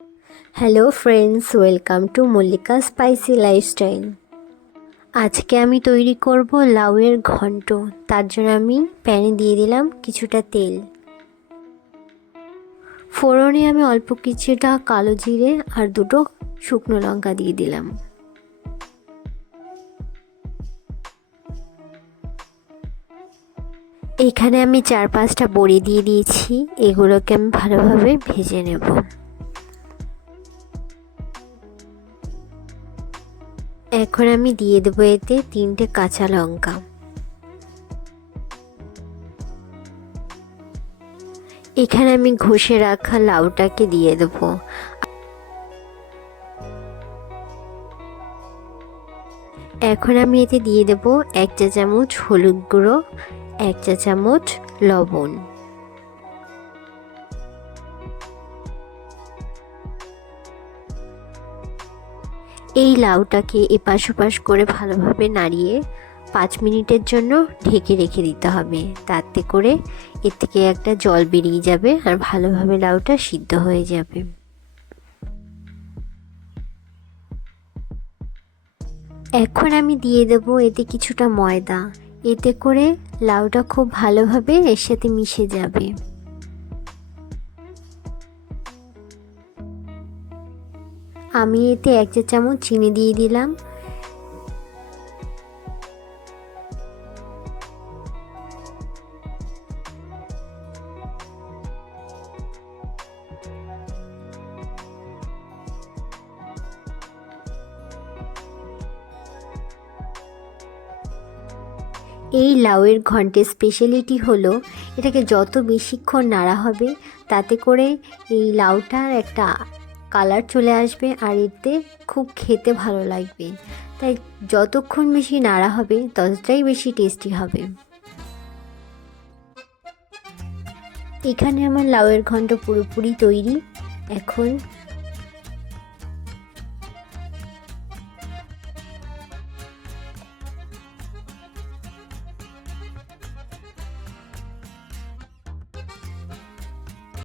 Hello friends, welcome to Mallika spicy lifestyle. আজকে আমি তৈরি করব লাউয়ের ঘন্ট। তার জন্য আমি প্যানে দিয়ে দিলাম কিছুটা তেল। ফোড়নে আমি অল্প কিছুটা কালো জিরে আর দুটো শুকনো লঙ্কা দিয়ে দিলাম। এখানে আমি 4-5টা বড়ি দিয়ে দিয়েছি, এগুলোকে আমি ভালোভাবে ভেজে নেব। এখন আমি দিয়ে দেবো এতে 3টে কাঁচা লঙ্কা। এখানে আমি ঘষে রাখা লাউটাকে দিয়ে দেবো। এখন আমি এতে দিয়ে দেব 1 চা চামচ হলুদ গুঁড়ো, 1 চা চামচ লবণ। এই লাউটাকে এপাশ ওপাশ করে ভালোভাবে নাড়িয়ে 5 মিনিটের জন্য ঢেকে রেখে দিতে হবে। তাতে করে এর থেকে একটা জল বেরিয়ে যাবে আর ভালোভাবে লাউটা সিদ্ধ হয়ে যাবে। এখন আমি দিয়ে দেব এতে কিছুটা ময়দা, এতে করে লাউটা খুব ভালোভাবে এর সাথে মিশে যাবে। আমি এতে 1 চা চামচ চিনি দিয়ে দিলাম। এই লাউয়ের ঘন্টের স্পেশালিটি হলো এটাকে যত বেশিক্ষণ নাড়া হবে তাতে করে এই লাউটার একটা কালার চলে আসবে আর এতে খুব খেতে ভালো লাগবে। তাই যতক্ষণ বেশি নাড়া হবে ততটাই বেশি টেস্টি হবে। এখানে আমার লাউয়ের ঘন্ট পুরোপুরি তৈরি। এখন